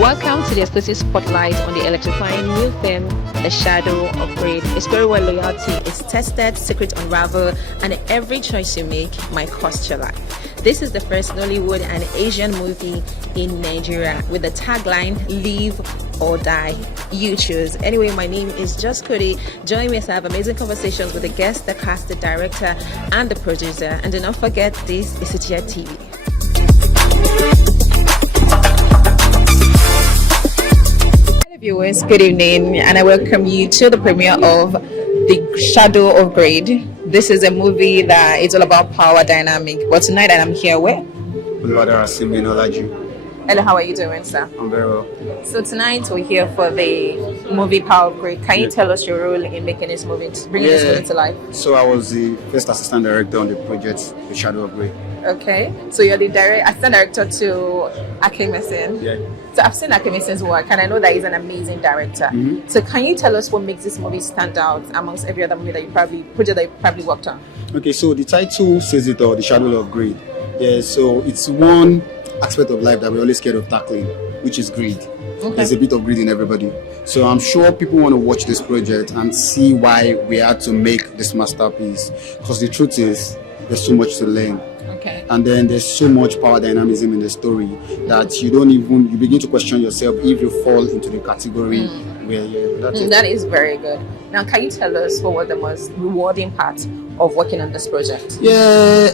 Welcome to the exclusive spotlight on the electrifying new film, The Shadow of Grade. A story where loyalty is tested, secrets unravel, and every choice you make might cost your life. This is the first Nollywood and Asian movie in Nigeria with the tagline, Live or Die. You choose. Anyway, my name is Just Cody. Join me as I have amazing conversations with the guest, the cast, the director, and the producer. And do not forget, this is Itia TV. Viewers, good evening, and I welcome you to the premiere of The Shadow of Grade. This is a movie that is all about power dynamic. But tonight I'm here with Hello, how are you doing, sir? I'm very well. So tonight we're here for the movie Power of Grade. Can you tell us your role in making this movie, bringing this movie to life? So I was the first assistant director on the project, The Shadow of Grade. Okay, so you're the assistant director to Akin. Yeah. So I've seen Akin's work, and I know that he's an amazing director. Mm-hmm. So can you tell us what makes this movie stand out amongst every other movie that you probably worked on? Okay, so the title says it all, The Shadow of Grade. Yeah, so it's one aspect of life that we're always scared of tackling, which is greed. Okay. There's a bit of greed in everybody. So I'm sure people want to watch this project and see why we had to make this masterpiece. Because the truth is, there's so much to learn. Okay. And then there's so much power dynamism in the story that you begin to question yourself if you fall into the category where that is very good. Now, can you tell us what was the most rewarding part of working on this project? Yeah.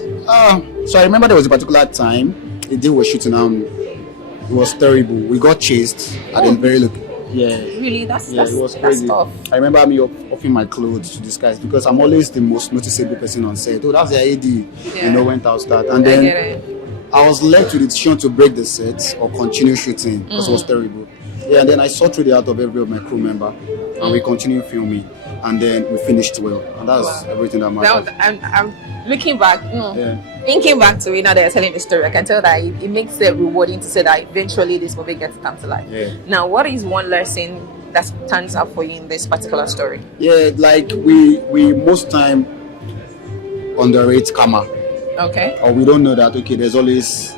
So I remember there was a particular time the day we were shooting it was terrible. We got chased at the very look. Yeah. Really? That's it was crazy. Tough. I remember me offing my clothes to disguise because I'm always the most noticeable person on set. Oh, that's the AD. When I'll start. And then I was left with the decision to break the set or continue shooting because it was terrible. Yeah, and then I saw through the heart of every of my crew member and we continued filming and then we finished well. And that's everything that matters. I'm looking back, thinking back to it now that you're telling the story, I can tell that it makes it rewarding to say that eventually this movie gets to come to life. Yeah. Now, what is one lesson that stands out for you in this particular story? Yeah, like we most time underrate karma. Okay. Or we don't know that, okay, there's always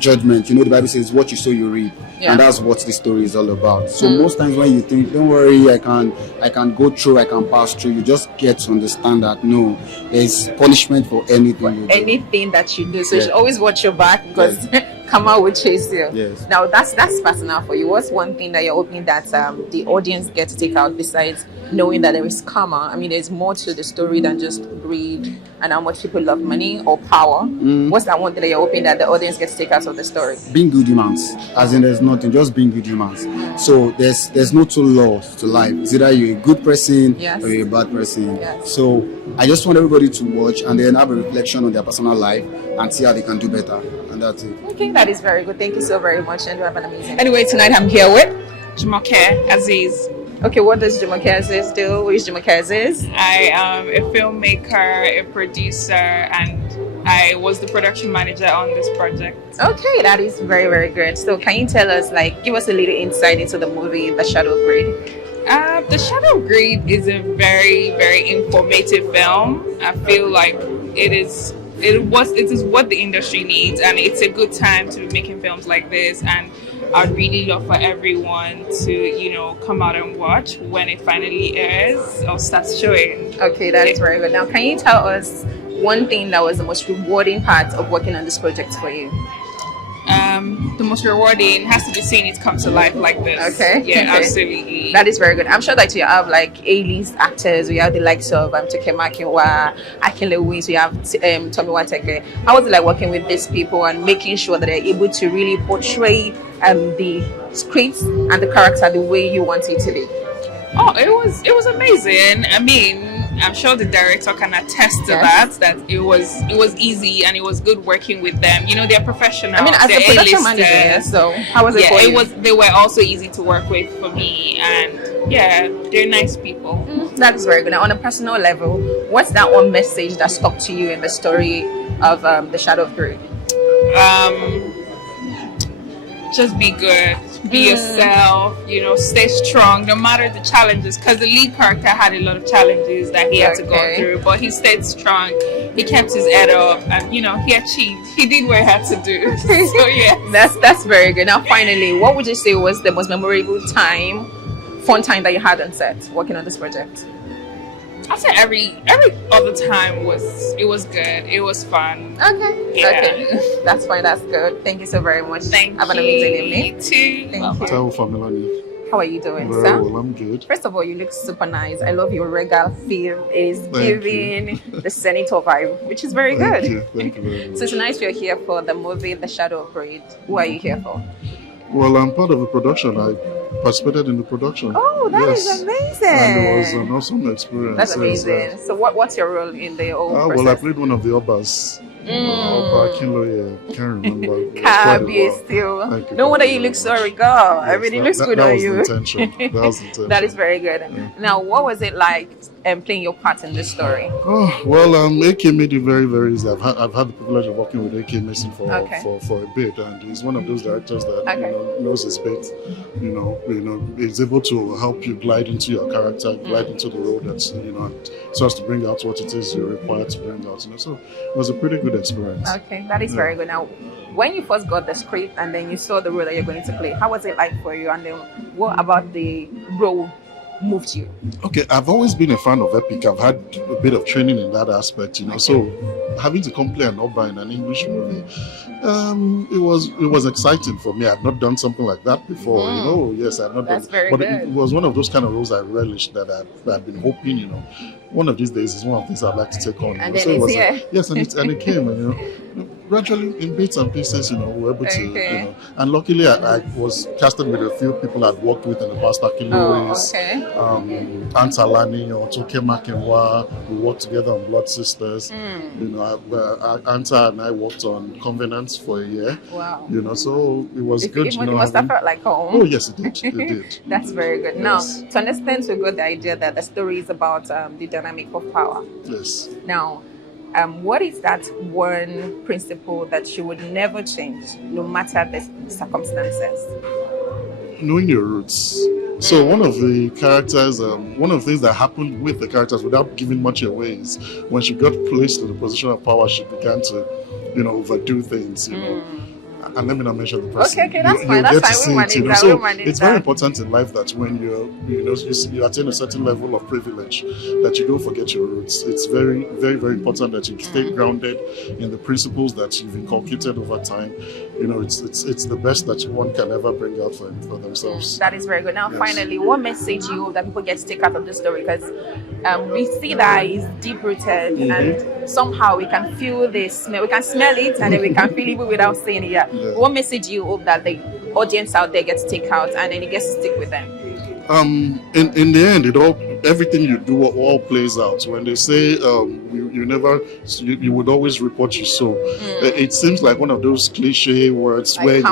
judgment. You know, the Bible says, what you sow, you reap. Yeah. And that's what the story is all about. So most times when you think, don't worry, I can go through, I can pass through, you just get to understand that no, there's punishment for anything you do. Anything that you do. So you should always watch your back because karma will chase you. Yes. Now that's personal for you. What's one thing that you're hoping that the audience get to take out besides knowing that there is karma? I mean, there's more to the story than just greed and how much people love money or power. What's that one thing that you're hoping that the audience gets to take out of the story? Being good humans, as in there's nothing, just being good humans. So there's no two laws to life. It's either you're a good person or you're a bad person. Yes. So I just want everybody to watch and then have a reflection on their personal life and see how they can do better. And that's it. Okay, that is very good. Thank you so very much, and you have an amazing. Anyway, tonight I'm here with Jumoke Aziz. Okay, what does Jumoke Aziz do? Who is Jumoke Aziz? I am a filmmaker, a producer, and I was the production manager on this project. Okay, that is very, very good. So can you tell us, give us a little insight into the movie The Shadow of Grade? The Shadow of Grade is a very, very informative film. I feel like it is what the industry needs, and it's a good time to be making films like this. And I'd really love for everyone to, come out and watch when it finally airs or starts showing. Okay, that is very good. Now, can you tell us one thing that was the most rewarding part of working on this project for you? The most rewarding has to be seeing it come to life like this. Okay. Yeah, absolutely. That is very good. I'm sure that you have A-list actors. We have the likes of Toke, Makinwa, Akin, we have Toke. How was it like working with these people and making sure that they're able to really portray the scripts and the character the way you want it to be? Oh, it was amazing. I mean, I'm sure the director can attest to that it was easy and it was good working with them. They're professionals. I mean, as a production manager, so how was it for you? They were also easy to work with for me, and they're nice people. That is very good. Now, on a personal level, what's that one message that stuck to you in the story of The Shadow of Grade? just be good, be yourself, you know, stay strong no matter the challenges, because the lead character had a lot of challenges that he had to go through, but he stayed strong, he kept his head up, and you know, he achieved, he did what he had to do. So yeah, that's very good. Now finally, what would you say was the most memorable fun time that you had on set working on this project? I'd say every other time was good. It was fun. Okay. Yeah. Okay. That's fine. That's good. Thank you so very much. Thank Have you. an amazing evening. You too. Thank you. Tell for Melanie. How are you doing, Very sir? well, I'm good. First of all, you look super nice. I love your regal feel. It is Thank giving the senator vibe, which is very Thank good. you. Thank you very much. So tonight you're here for the movie The Shadow of Greed. Who are you here for? Well, I'm part of the production. I participated in the production. Oh, that is Yes. amazing. And it was an awesome experience. That's Yes, amazing. So what's your role in the whole process? well, I played one of the Obas. Oba Akin, can't remember. It was quite a Cabby while. still. Thank you. No wonder you look so regal. Everything looks good on you. That was the intention. That was the intention. That is very good. Yeah. Now, what was it like playing your part in this story? Oh, well, AK made it very, very easy. I've had the privilege of working with AK Mason for a bit, and he's one of those directors that knows his bit. You know, he's able to help you glide into your character, glide into the role that's so as to bring out what it is you're required to bring out. So it was a pretty good experience. Okay, that is very good. Now, when you first got the script and then you saw the role that you're going to play, how was it like for you? And then what about the role moved you? Okay, I've always been a fan of epic. I've had a bit of training in that aspect, So having to come play an Oba in an English movie, it was exciting for me. I'd not done something like that before. Yes, I'd not That's done. very but good. it was one of those kind of roles I relished that I'd been hoping, one of these days is one of the things I'd like to take on. And then it's here. Yes, and it came, and gradually in bits and pieces, we were able to, and luckily I was casted with a few people I'd worked with in the past, Akin, Antalani or Toke Makinwa. We worked together on Blood Sisters. Anta and I worked on Covenants for a year. Wow. So it was good. It must have felt like home. Oh yes, it did. It did. That's very good. Yes. Now, to understand so good the idea that the story is about the dynamic of power. Yes. Now, what is that one principle that you would never change, no matter the circumstances? Knowing your roots. So one of the characters, one of the things that happened with the characters without giving much away is when she got placed in the position of power, she began to, overdo things, And let me not mention the person. Okay, that's fine. That's fine. It's very important in life that when you attain a certain level of privilege, that you don't forget your roots. It's very, very, very important that you stay grounded in the principles that you've inculcated over time. It's the best that one can ever bring out for themselves. That is very good. Now, finally, what message you hope that people get to take out of this story? Because we see that it's deep rooted, and somehow we can feel the smell. We can smell it, and then we can feel it without saying it. Yeah. What message you hope that the audience out there gets to take out, and then it gets to stick with them? In the end, everything you do all plays out. When they say you would always reap what you sow, it seems like one of those cliche words where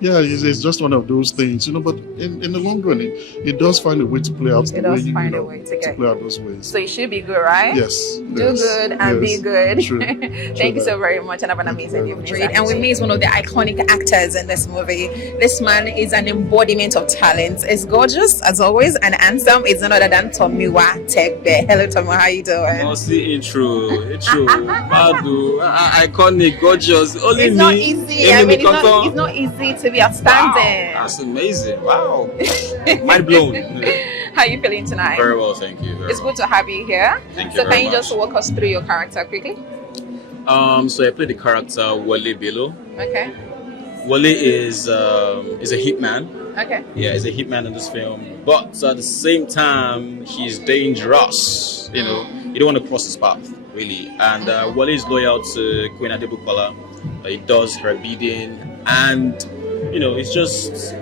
it's just one of those things, But in the long run, it does find a way to play out. It does find a way to play out those ways. So it should be good, right? Yes. Do good and be good. True. Thank you so very much, and have an amazing evening. And with me is one of the iconic actors in this movie. This man is an embodiment of talent. It's gorgeous as always, and handsome. It's none other than Tomiwa Tegbe. Hello, Tomo. How you doing? Oh, see, intro. Badu, iconic, gorgeous. Only it's me. Not easy. I mean, it's not easy to be outstanding. Wow, that's amazing. Wow. Mind blown. How are you feeling tonight? Very well, thank you. It's good to have you here. Thank you. So, very can you much. just walk us through your character quickly? So I play the character Wale Bello. Okay. Wale is a hitman. Okay. Yeah, he's a hitman in this film, but at the same time, he's dangerous. You don't want to cross his path, really. And Wale is loyal to Queen Adebukola. He does her bidding, and it's just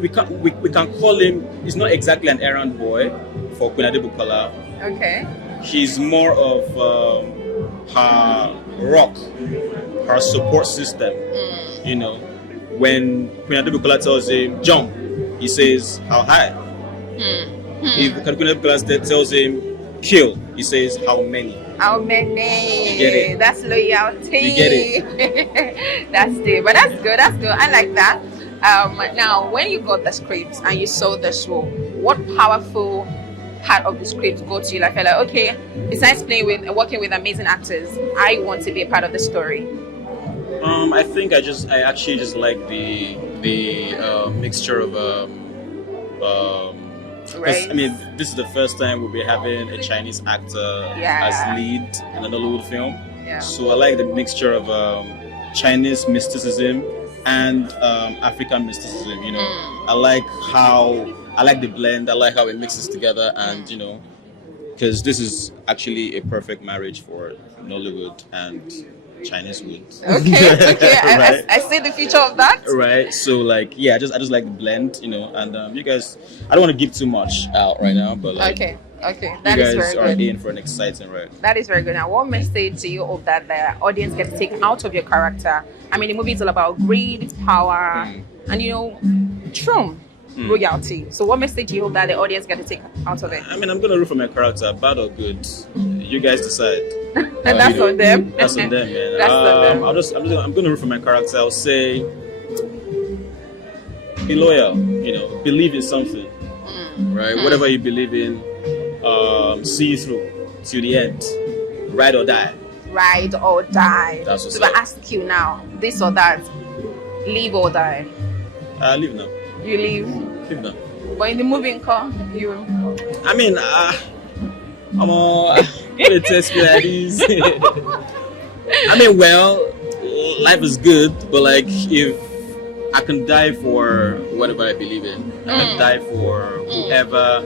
we can call him. He's not exactly an errand boy for Queen Adebukola. Okay. He's more of her rock, her support system. When Queen Adebukola tells him jump, he says how high. If Queen Adebukola tells him kill, he says how many. How many? You get it. That's loyalty. You get it. That's it. But that's good. I like that. Now, when you got the script and you saw the show, what powerful part of the script got you? Like, okay, besides working with amazing actors, I want to be a part of the story. I think I actually just like the mixture of Right. I mean, this is the first time we'll be having a Chinese actor as lead in an Hollywood film. Yeah. So I like the mixture of Chinese mysticism and African mysticism. You know, I like the blend. I like how it mixes together, and you know, because this is actually a perfect marriage for Nollywood and Chinese wood. Okay. Right. I see the future of that. Right. So like, yeah, I just like the blend, you know, and you guys, I don't want to give too much out right now, but like, Okay. you That is guys very are good. in for an exciting ride. That is very good. Now, what message do you hope that the audience gets to take out of your character? I mean, the movie is all about greed, power, and you know, throne, royalty. So, what message do you hope that the audience get to take out of it? I mean, I'm gonna root for my character, bad or good. You guys decide. And that's on them. That's on them, man. That's on them. I'm gonna root for my character. I'll say, be loyal. You know, believe in something, right? Whatever you believe in, see through to the end. Ride or die. Ride or die. That's what's So, if I up. ask you now, this or that, live or die. Leave now. You live. Leave now. But in the movie, you. I mean, I'm all gonna test me like this. I mean, well, life is good, but like if I can die for whatever I believe in, I can die for whoever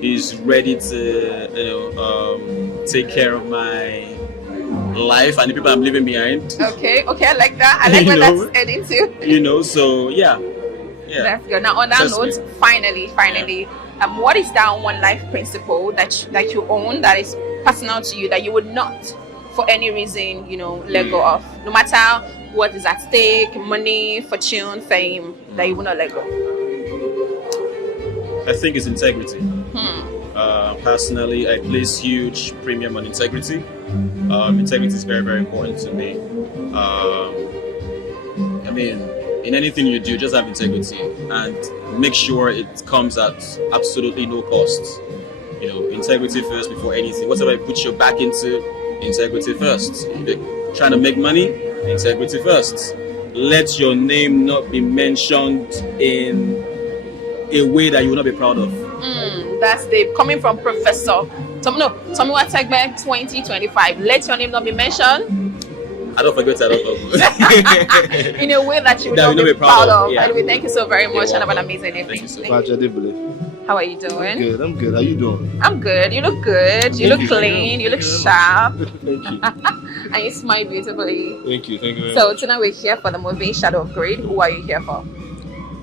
is ready to, take care of my life and the people I'm leaving behind. Okay, I like that. I like You what know? that's heading to. You know, so yeah. That's good. Now, on that Trust note, me. finally, what is that one life principle that you own that is personal to you that you would not, for any reason, you know, let go of, no matter what is at stake, money, fortune, fame, that you will not let go? I think it's integrity. Personally, I place huge premium on integrity. Integrity is very, very important to me. I mean, in anything you do, just have integrity and make sure it comes at absolutely no cost. You know, integrity first before anything. Whatever you put your back into, integrity first. If you're trying to make money, integrity first. Let your name not be mentioned in a way that you will not be proud of. That's the coming from Professor. Tell me what segment 2025. Let your name not be mentioned I don't forget that. in a way that you will That not we know be we're proud proud of, of. yeah. Anyway, thank you so very much You're and have an welcome. amazing evening. Thank you so much. Much, I did believe. How are you doing? Good, I'm good. How you doing? I'm good. You look good. You look you. clean. You look sharp. Thank you. And you smile beautifully. Thank you. Thank you very So tonight we're here for the movie Shadow of Greed. Who are you here for?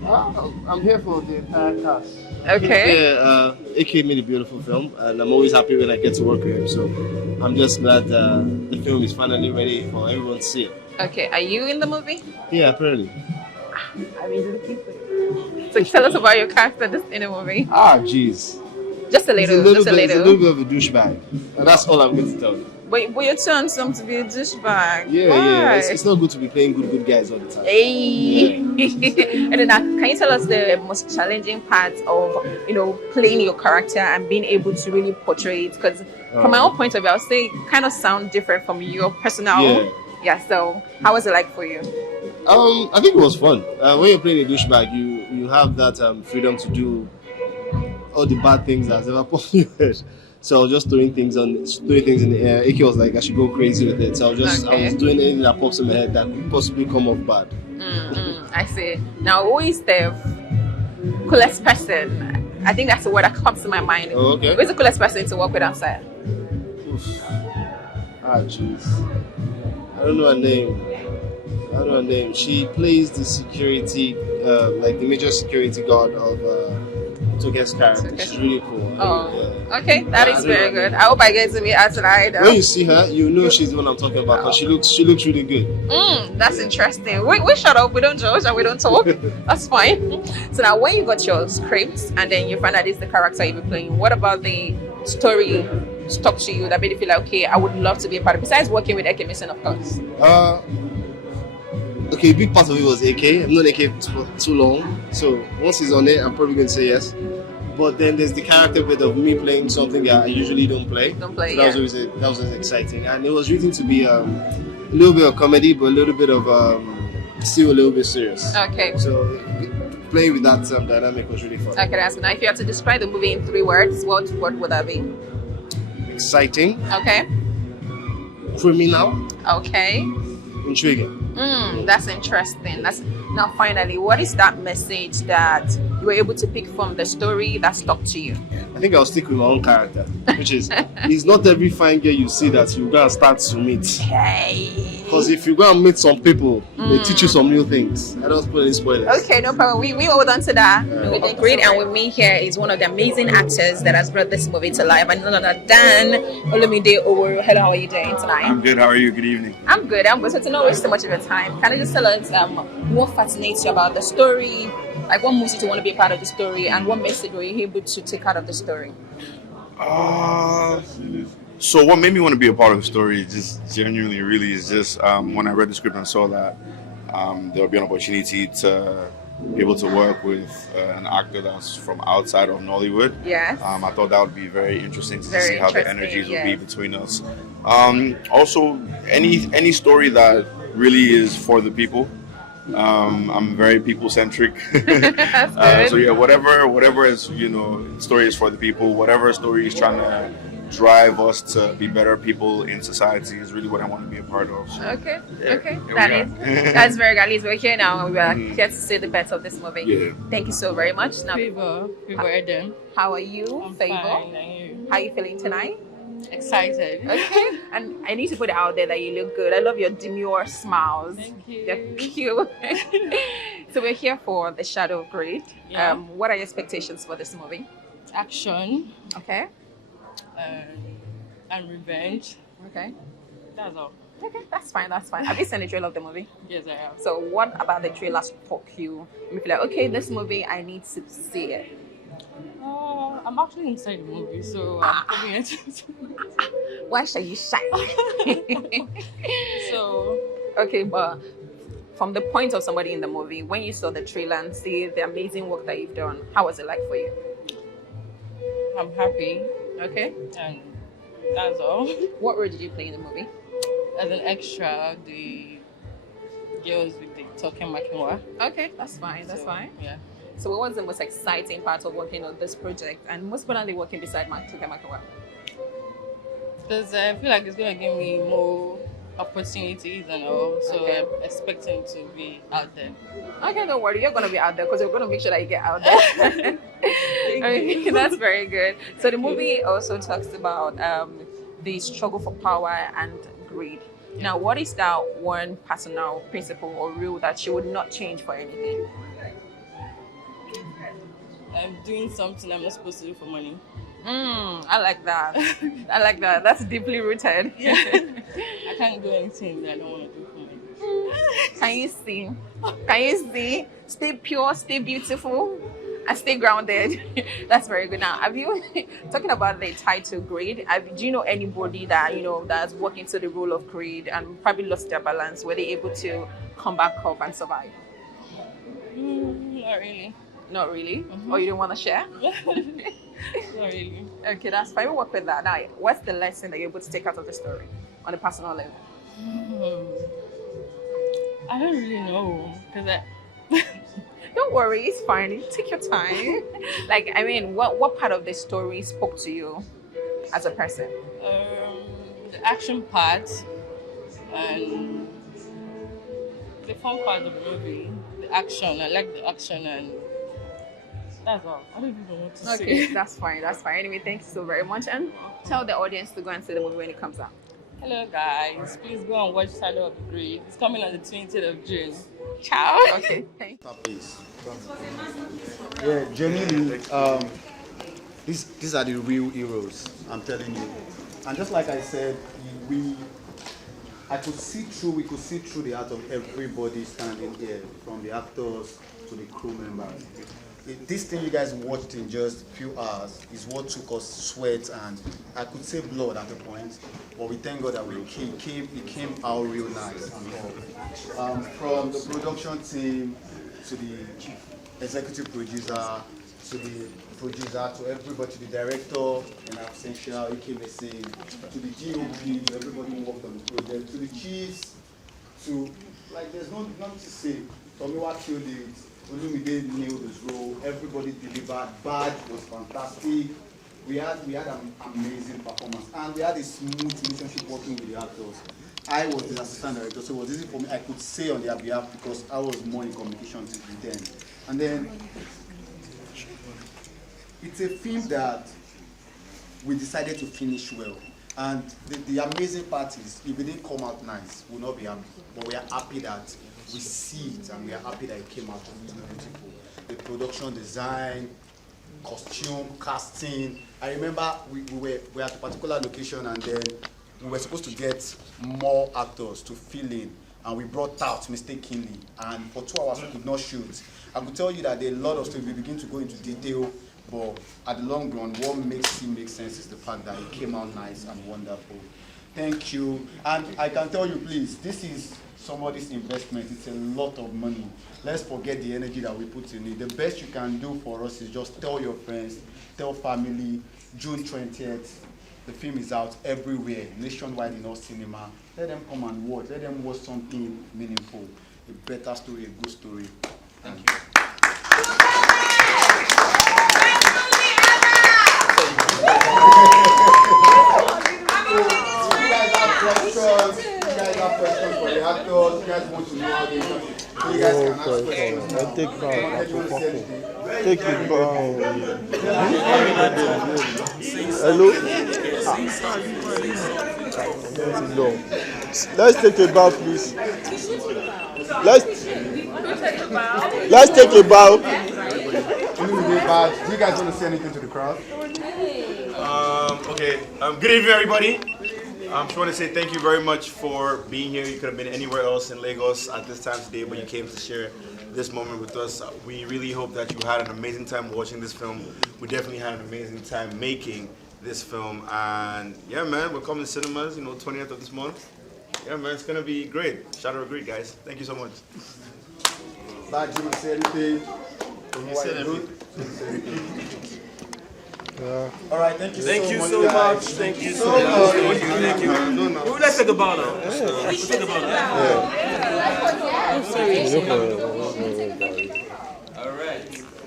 much. I'm here for the entire cast. Okay. Yeah, Akin made a beautiful film, and I'm always happy when I get to work with him. So I'm just glad the film is finally ready for everyone to see it. Okay. Are you in the movie? Yeah, apparently. I'm really looking for you. So tell us about your character in the movie. Ah, jeez. Just a He's little. Just a he's a little. little bit of a douchebag. And that's all I'm going to tell you. But you're too handsome to be a douchebag. Yeah, Why? It's not good to be playing good guys all the time. Hey. And then can you tell us the most challenging part of playing your character and being able to really portray it? Because from my own point of view, I'll say it kind of sound different from your personal. Yeah. So how was it like for you? I think it was fun. When you're playing a douchebag, you have that freedom to do all the bad things that's ever popped in your head. So I was just doing things in the air. Ike was like, I should go crazy with it. So I was doing anything that pops in my head that could possibly come off bad. I see. Now, who is the coolest person? I think that's the word that comes to my mind. Oh, okay. Who is the coolest person to work with outside? Oof. Ah, jeez. I don't know her name. She plays the security, like the major security guard of Toke's character. Toke. She's really cool. Oh, okay. That is I don't very know. good. I hope I get to meet her tonight. When you see her, you know she's the one I'm talking about because she looks really good. That's interesting. We shut up. We don't judge and we don't talk. That's fine. So now, when you got your script and then you find out this is the character you'll be playing, what about the story stuck to you that made you feel like, okay, I would love to be a part of it, besides working with Akin, of course? okay, a big part of it was AK. I've known AK for too long, so once he's on it, I'm probably going to say yes. But then there's the character bit of me playing something that I usually don't play. Don't play, so that was always exciting, and it was written to be a little bit of comedy, but a little bit of still a little bit serious. Okay. So playing with that dynamic was really fun. Okay, that's good. Now, if you had to describe the movie in 3 words, what would that be? Exciting, Okay. criminal, Okay. intriguing. That's interesting. Now finally, what is that message that you were able to pick from the story that stuck to you? I think I'll stick with my own character, which is it's not every fine girl you see that you're gonna start to meet. Okay. Because if you go and meet some people, they teach you some new things. I don't put any spoilers. Okay, no problem. We hold on to that. Great, and with me here is one of the amazing actors that has brought this movie to life, and none other than Olumide Oworu. Hello, how are you doing tonight? I'm good. How are you? Good evening. I'm good. So to not waste so much of your time, can you just tell us what fascinates you about the story? Like, what moves you to want to be a part of the story, and what message were you able to take out of the story? So what made me want to be a part of the story, just genuinely, really, is just when I read the script and saw that there would be an opportunity to be able to work with an actor that's from outside of Nollywood. Yes. I thought that would be very interesting to Very see how the interesting, energies yes. would be between us. Also, any story that really is for the people. I'm very people-centric. So yeah, whatever is, story is for the people, whatever story is trying to drive us to be better people in society is really what I want to be a part of. So, Okay. yeah, Okay. here That's very good. At least we're here now. We are here to see the best of this movie. Yeah. Thank you so very much. Now, Favor Eden. how are you, I'm Favor? fine, and you? How are you feeling tonight? Excited. Okay. And I need to put it out there that you look good. I love your demure smiles. Thank you. You're cute. So we're here for The Shadow of Greed. Yeah. What are your expectations for this movie? Action Okay. and revenge. Okay. That's all. Okay, that's fine. That's fine. Have you seen the trailer of the movie? Yes, I have. So what about the trailer spoke you? You feel like, okay, this movie, I need to see it. I'm actually inside the movie, so I'm probably interested. Why should you shy? So, Okay, but from the point of somebody in the movie, when you saw the trailer and see the amazing work that you've done, how was it like for you? I'm happy, Okay. and that's all. What role did you play in the movie? As an extra, the girls with the Toke Makinwa. Okay, that's fine. That's So, fine. Yeah. So what was the most exciting part of working on this project, and most importantly working beside Toke Makinwa? Because I feel like it's going to give me more opportunities and all, so Okay. I'm expecting to be out there. Okay, don't worry, you're gonna be out there because we're gonna make sure that you get out there. Okay, that's very good. So the movie also talks about the struggle for power and greed. Now, what is that one personal principle or rule that you would not change for anything? I'm doing something I'm not supposed to do for money. I like that. I like that. That's deeply rooted. I can't do anything that I don't want to do for money. Can you see? Can you see? Stay pure, stay beautiful, and stay grounded. That's very good. Now, have you talking about the title greed? Do you know anybody that that's walking into the role of greed and probably lost their balance? Were they able to come back up and survive? Not really. Not really. Or you don't want to share? Not really. Okay, that's fine. We'll work with that. Now, what's the lesson that you're able to take out of the story on a personal level? I don't really know because Don't worry, it's fine. Take your time. Like, I mean, what part of the story spoke to you as a person? the action part and the fun part of the movie, the action. I like the action and that's all. I don't even know what to Okay, say. that's fine. That's fine. Anyway, thank you so very much. And tell the audience to go and see the movie when it comes out. Hello guys, please go and watch Shadow of the Greed. It's coming on the 20th of June. Ciao. Okay, thank you. Yeah, genuinely, these are the real heroes, I'm telling you. And just like I said, we could see through the heart of everybody standing here, from the actors to the crew members. This thing you guys watched in just a few hours is what took us sweat and I could say blood at the point, but we thank God that it came out real nice and all. From the production team to the executive producer to the producer to everybody, to the director in absentia, missing, to the GOP, everybody who worked on the project, to the chiefs, to like there's nothing to say. Tomiwa killed it. Olumide nailed his role. Everybody delivered. Bad was fantastic. We had an amazing performance, and we had a smooth relationship working with the actors. I was the assistant director, so it was easy for me. I could say on their behalf because I was more in communication with them. And then it's a film that we decided to finish well. And the amazing part is, if it didn't come out nice, we'll not be happy. But we are happy that we see it, and we are happy that it came out really beautiful. The production design, costume, casting. I remember we were at a particular location, and then we were supposed to get more actors to fill in, and we brought out mistakenly. And for 2 hours, we could not shoot. I could tell you that there are a lot of stuff. We begin to go into detail, but at the long run, what makes it make sense is the fact that it came out nice and wonderful. Thank you. And I can tell you, please, this is somebody's investment. It's a lot of money. Let's forget the energy that we put in it. The best you can do for us is just tell your friends, tell family. June 20th, the film is out everywhere, nationwide in all cinema. Let them come and watch. Let them watch something meaningful, a better story, a good story. Thank you. You guys have questions for the actors. You guys want to know how they do it. So you guys can ask questions now. Take it down. Hello? Let's take a bow, please. Let's take a bow. Do you guys want to say anything to the crowd? Okay. Good evening, everybody. I just want to say thank you very much for being here. You could have been anywhere else in Lagos at this time today, but you came to share this moment with us. We really hope that you had an amazing time watching this film. We definitely had an amazing time making this film. And yeah, man, we're coming to cinemas, 20th of this month. Yeah, man, it's going to be great. Shadow of Greed, guys. Thank you so much. Bad, you want to say anything? You said everything. All right, thank you so much. Thank you so much. Thank you. Who let's take a bow now? Let's take a bow now. All right.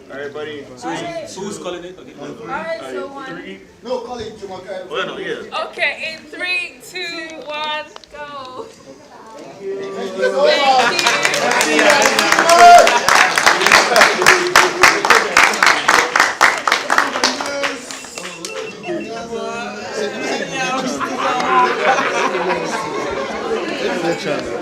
All right, buddy. So who's calling it? Okay. All right, so one. No, call it Jumoke. Oh, no, yeah. Okay, in 3, 2, 1, go. Thank you. Thank you.